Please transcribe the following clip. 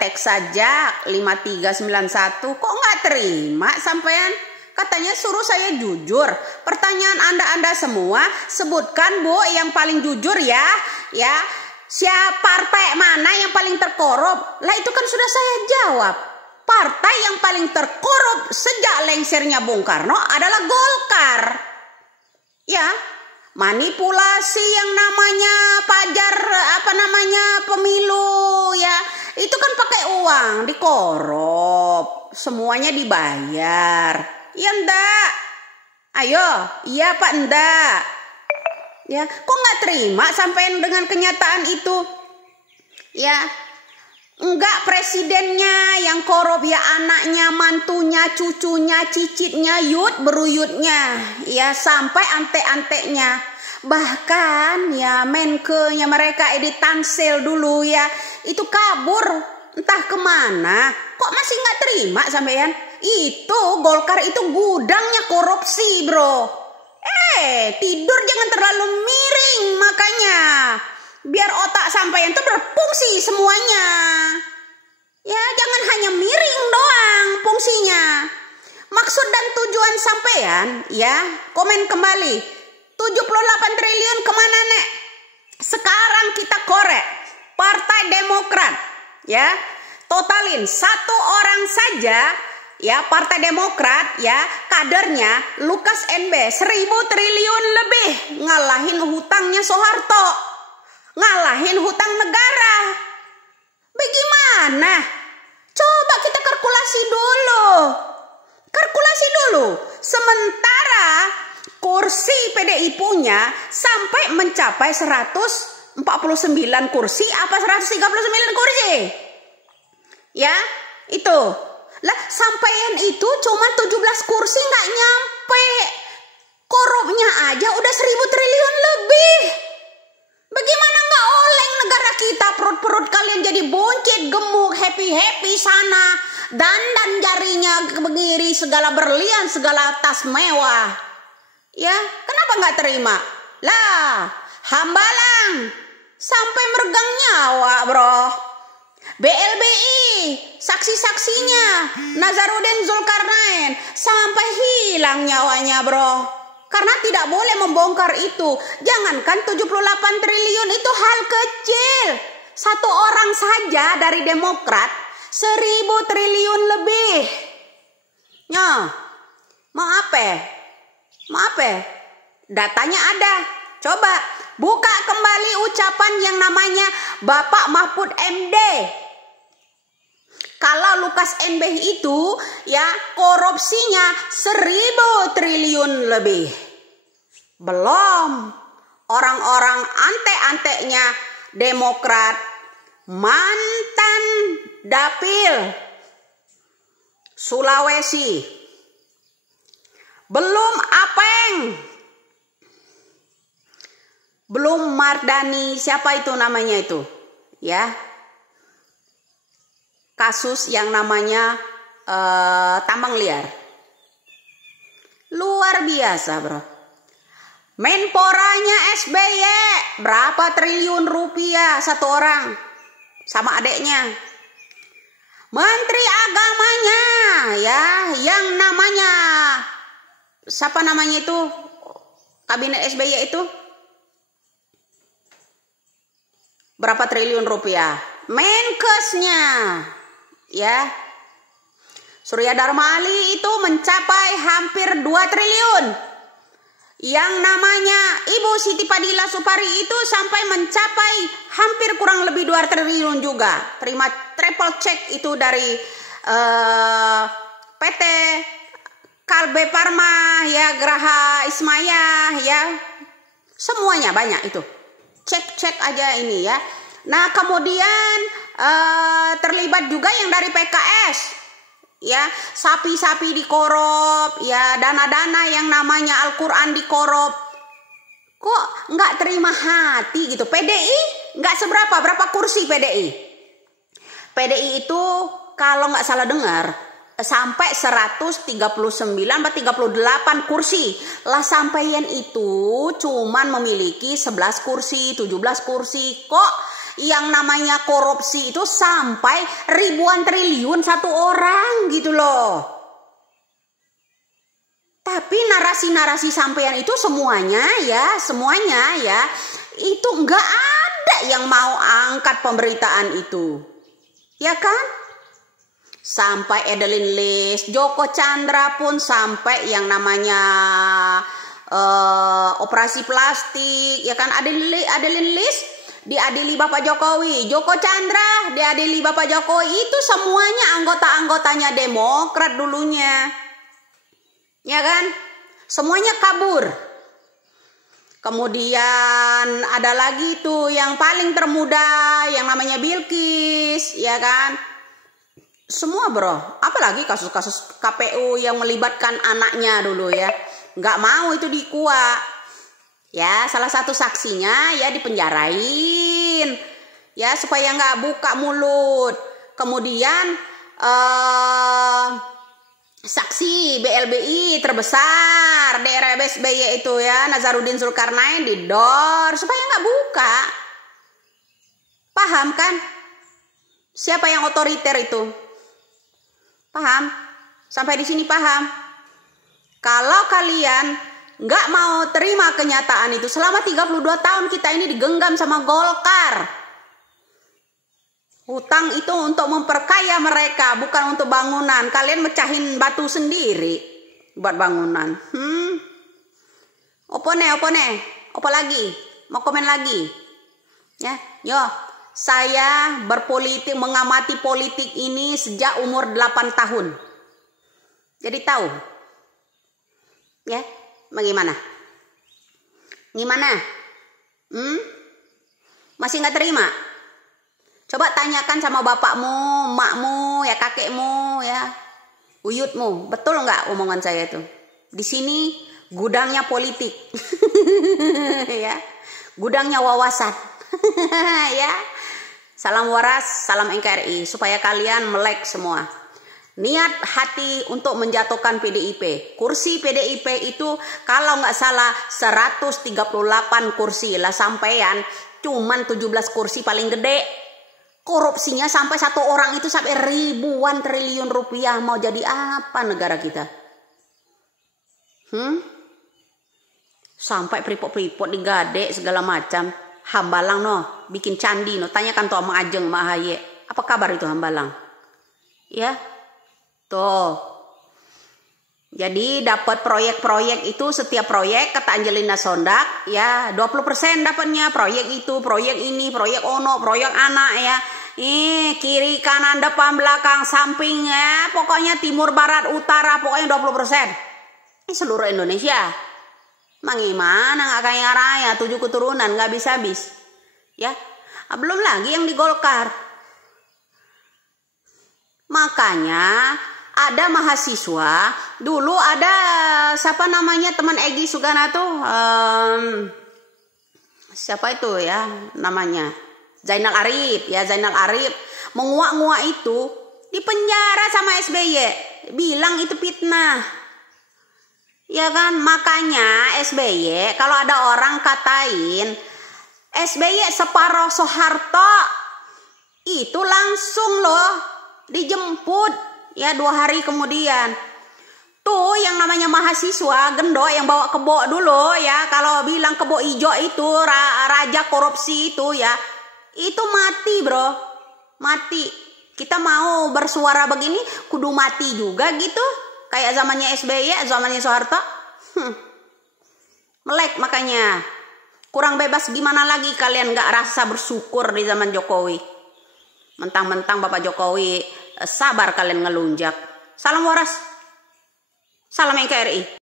teksajak 5391 kok nggak terima sampean? Katanya suruh saya jujur. Pertanyaan Anda semua, sebutkan Bu yang paling jujur ya. Ya, siapa partai mana yang paling terkorup? Lah itu kan sudah saya jawab. Partai yang paling terkorup sejak lengsernya Bung Karno adalah Golkar. Ya, manipulasi yang namanya pajar pemilu ya. Itu kan pakai uang, dikorup. Semuanya dibayar. Ya enggak? Ayo, iya Pak enggak? Ya, kok nggak terima sampai dengan kenyataan itu? Ya, enggak presidennya yang korup ya, anaknya, mantunya, cucunya, cicitnya, beruyutnya, ya sampai ante-antenya. Bahkan ya Menke-nya mereka Edith Tansel dulu ya, itu kabur entah kemana. Kok masih nggak terima sampean? Itu Golkar itu gudangnya korupsi bro. Tidur jangan terlalu miring makanya. Biar otak sampean tuh berfungsi semuanya. Ya jangan hanya miring doang fungsinya. Maksud dan tujuan sampean ya, komen kembali. 78 triliun kemana nek? Sekarang kita korek Partai Demokrat ya, totalin satu orang saja ya, Partai Demokrat ya, kadernya Lukas NB 1.000 triliun lebih, ngalahin hutangnya Soeharto, ngalahin hutang negara. Bagaimana? Coba kita kalkulasi dulu. Sementara kursi PDI punya sampai mencapai 149 kursi apa 139 kursi? Ya, itu. Lah sampean itu cuma 17 kursi nggak nyampe. Korupnya aja udah 1.000 triliun lebih. Bagaimana nggak oleng negara kita? Perut-perut kalian jadi boncet, gemuk, happy sana. Dandan jarinya begiri, segala berlian, segala tas mewah. Ya, kenapa nggak terima? Lah, hambalang. Sampai meregang nyawa bro. BLBI, saksi-saksinya Nazarudin Zulkarnain sampai hilang nyawanya bro. Karena tidak boleh membongkar itu. Jangankan 78 triliun itu hal kecil. Satu orang saja dari Demokrat 1.000 triliun lebih. Nah, mau apa? Datanya ada. Coba buka kembali ucapan yang namanya Bapak Mahfud MD. Kalau Lukas NB itu ya korupsinya 1.000 triliun lebih. Belum orang-orang ante-antenya Demokrat, mantan dapil Sulawesi, belum Apeng, belum Mardani, siapa itu namanya itu ya, kasus yang namanya tambang liar. Luar biasa bro. Menporanya SBY berapa triliun rupiah satu orang sama adeknya. Menteri agamanya ya yang namanya siapa namanya itu, kabinet SBY itu berapa triliun rupiah. Menkesnya ya Surya Dharma Ali itu mencapai hampir 2 triliun. Yang namanya Ibu Siti Fadila Supari itu sampai mencapai hampir kurang lebih 2 triliun juga. Terima triple check itu dari PT Kalbe Parma ya, Graha Ismaya ya. Semuanya banyak itu. Cek aja ini ya. Nah kemudian terlibat juga yang dari PKS ya, sapi-sapi dikorup ya, dana-dana yang namanya Al-Quran dikorup. Kok nggak terima hati gitu? PDI nggak seberapa, berapa kursi PDI? PDI itu kalau nggak salah dengar sampai 139 atau 38 kursi. Lah sampeyan itu cuman memiliki 11 kursi, 17 kursi. Kok yang namanya korupsi itu sampai ribuan triliun satu orang gitu loh. Tapi narasi-narasi sampean itu semuanya ya, itu nggak ada yang mau angkat pemberitaan itu. Ya kan? Sampai Adeline Lis, Joko Chandra pun sampai yang namanya operasi plastik, ya kan? Adeline Lis diadili Bapak Jokowi, Joko Chandra diadili Bapak Jokowi, itu semuanya anggota-anggotanya Demokrat dulunya. Ya kan? Semuanya kabur. Kemudian ada lagi tuh yang paling termuda yang namanya Bilkis, ya kan? Semua bro, apalagi kasus-kasus KPU yang melibatkan anaknya dulu ya. Nggak mau itu dikuak. Ya, salah satu saksinya ya dipenjarain. Ya, supaya nggak buka mulut. Kemudian saksi BLBI terbesar daerah SBY itu ya, Nazarudin Zulkarnain didor supaya nggak buka. Paham kan? Siapa yang otoriter itu? Paham? Sampai di sini paham? Kalau kalian nggak mau terima kenyataan itu, selama 32 tahun kita ini digenggam sama Golkar. Hutang itu untuk memperkaya mereka, bukan untuk bangunan. Kalian mecahin batu sendiri buat bangunan. Opone, apa lagi? Mau komen lagi? Ya, yo. Saya berpolitik, mengamati politik ini sejak umur 8 tahun. Jadi tahu. Ya, bagaimana? Gimana? Masih nggak terima? Coba tanyakan sama bapakmu, emakmu, ya kakekmu, ya uyutmu. Betul nggak omongan saya itu? Di sini gudangnya politik, ya, gudangnya wawasan, ya. Salam waras, salam NKRI, supaya kalian melek semua. Niat hati untuk menjatuhkan PDIP. Kursi PDIP itu kalau nggak salah 138 kursi lah, sampean cuman 17 kursi paling gede. Korupsinya sampai satu orang itu sampai ribuan triliun rupiah. Mau jadi apa negara kita? Sampai pripot-pripot digade segala macam. Hambalang no, bikin candi no. Tanyakan tuh sama Ajeng, sama Ahaye. Apa kabar itu Hambalang? Ya, tuh. Jadi dapat proyek-proyek itu, setiap proyek kata Angelina Sondak ya 20% dapatnya, proyek itu, proyek ini, proyek ono, proyek anak ya. Kiri, kanan, depan, belakang, samping ya. Pokoknya timur, barat, utara, pokoknya 20%. Ini seluruh Indonesia. Gimana nggak kaya raya, 7 keturunan nggak habis-habis. Ya, belum lagi yang di Golkar. Makanya ada mahasiswa, dulu ada siapa namanya teman Egy Sugana tuh, siapa itu ya namanya, Zainal Arif ya, Zainal Arif menguak-nguak itu dipenjara sama SBY, bilang itu fitnah, ya kan. Makanya SBY kalau ada orang katain SBY separoh Soeharto, itu langsung loh dijemput. Ya 2 hari kemudian tuh yang namanya mahasiswa gendok yang bawa kebo dulu ya, kalau bilang kebo ijo itu raja korupsi itu ya, itu mati bro, mati. Kita mau bersuara begini kudu mati juga gitu, kayak zamannya SBY, zamannya Soeharto. Melek. Makanya kurang bebas gimana lagi kalian nggak rasa bersyukur di zaman Jokowi. Mentang-mentang Bapak Jokowi sabar kalian ngelunjak. Salam waras, salam NKRI.